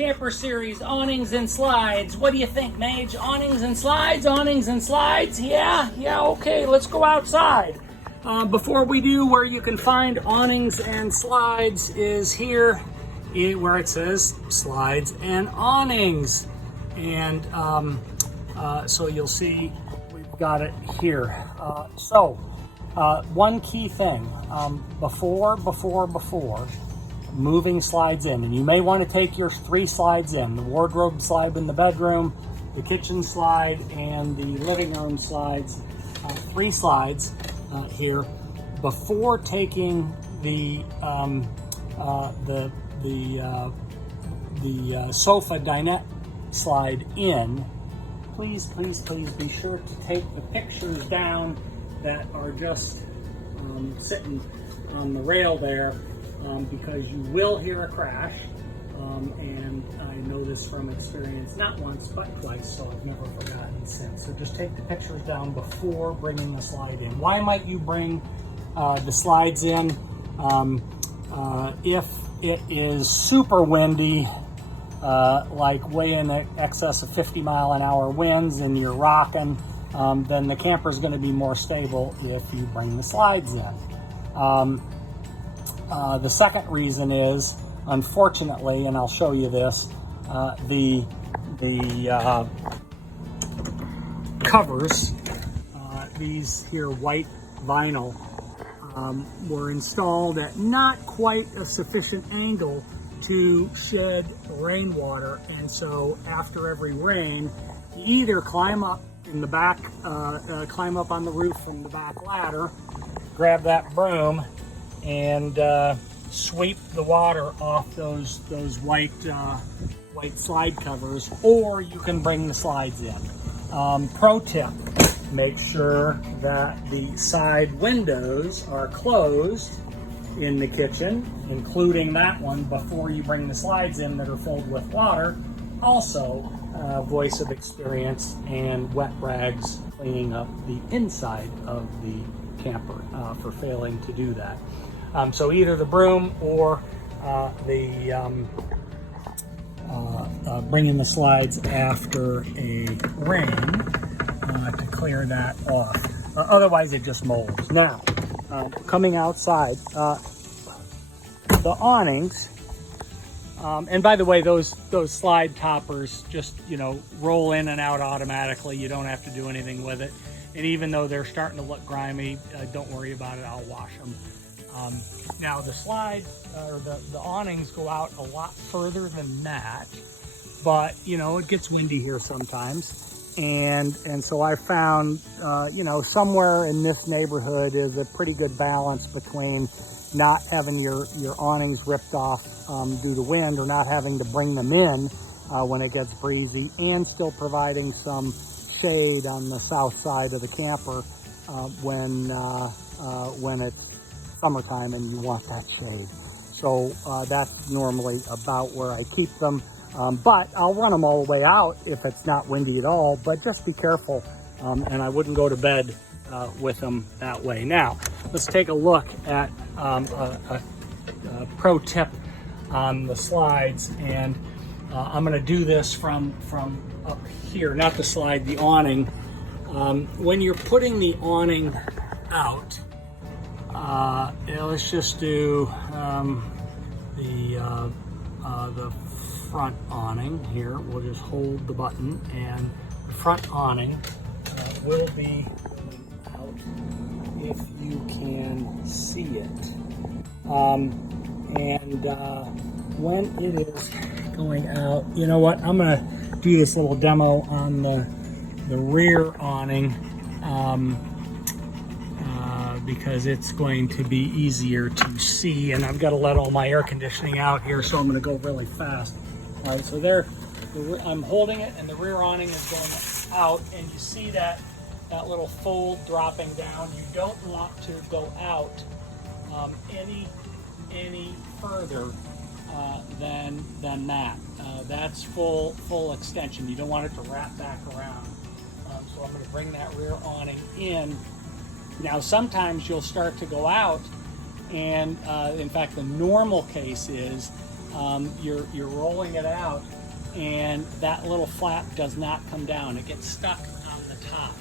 camper series, awnings and slides. What do you think, Mage? Awnings and slides, awnings and slides? Yeah, okay, let's go outside. Before we do, where you can find awnings and slides is here, where it says slides and awnings. And so you'll see we've got it here. One key thing, before moving slides in, and you may want to take your 3 slides in, the wardrobe slide in the bedroom, the kitchen slide, and the living room slides, 3 slides here, before taking the sofa dinette slide in. Please be sure to take the pictures down that are just sitting on the rail there, because you will hear a crash, and I know this from experience, not once but twice, so I've never forgotten since. So just take the pictures down before bringing the slide in. Why might you bring the slides in? If it is super windy, like way in excess of 50-mile-an-hour winds and you're rocking, then the camper is going to be more stable if you bring the slides in. The second reason is, unfortunately, and I'll show you this, the covers, these here white vinyl, were installed at not quite a sufficient angle to shed rainwater, and so after every rain, you either climb up in the back, climb up on the roof from the back ladder, grab that broom, and sweep the water off those white slide covers, or you can bring the slides in. Pro tip: make sure that the side windows are closed in the kitchen, including that one, before you bring the slides in that are filled with water. Also, voice of experience and wet rags cleaning up the inside of the camper for failing to do that. So either the broom or bringing the slides after a rain to clear that off. Otherwise, it just molds. Now, coming outside, the awnings, and by the way, those slide toppers just, roll in and out automatically. You don't have to do anything with it. And even though they're starting to look grimy, don't worry about it. I'll wash them. Now the slides, or the awnings, go out a lot further than that, but it gets windy here sometimes, and so I found somewhere in this neighborhood is a pretty good balance between not having your awnings ripped off due to wind, or not having to bring them in when it gets breezy, and still providing some shade on the south side of the camper when it's summertime and you want that shade. So that's normally about where I keep them, but I'll run them all the way out if it's not windy at all, but just be careful, and I wouldn't go to bed with them that way. Now let's take a look at a pro tip on the slides, and I'm going to do this from up here, not the slide, the awning. When you're putting the awning out, let's just do the front awning here. We'll just hold the button, and the front awning will be going out if you can see it. When it is going out, you know what? I'm gonna do this little demo on the rear awning. Because it's going to be easier to see, and I've got to let all my air conditioning out here, so I'm going to go really fast. All right, so there, I'm holding it, and the rear awning is going out, and you see that little fold dropping down. You don't want to go out any further than that. That's full extension. You don't want it to wrap back around. So I'm going to bring that rear awning in. Now, sometimes you'll start to go out, and in fact, the normal case is you're rolling it out, and that little flap does not come down. It gets stuck on the top.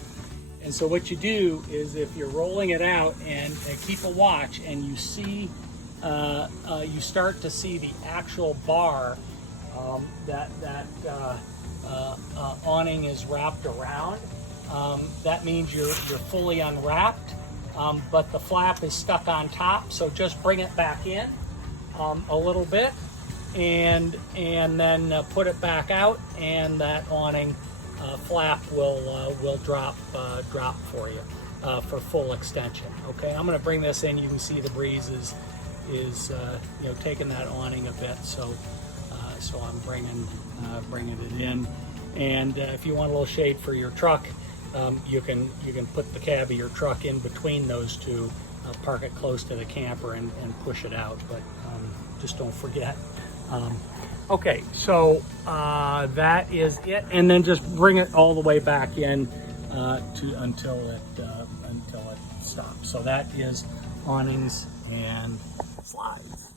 And so what you do is, if you're rolling it out and keep a watch, and you see, you start to see the actual bar that awning is wrapped around, that means you're fully unwrapped, but the flap is stuck on top. So just bring it back in a little bit, and then put it back out, and that awning flap will drop for you for full extension. Okay, I'm going to bring this in. You can see the breeze is taking that awning a bit. So I'm bringing it in. And if you want a little shade for your truck, you can put the cab of your truck in between those two, park it close to the camper, and push it out. But just don't forget. Okay, so that is it, and then just bring it all the way back in until it stops. So that is awnings and slides.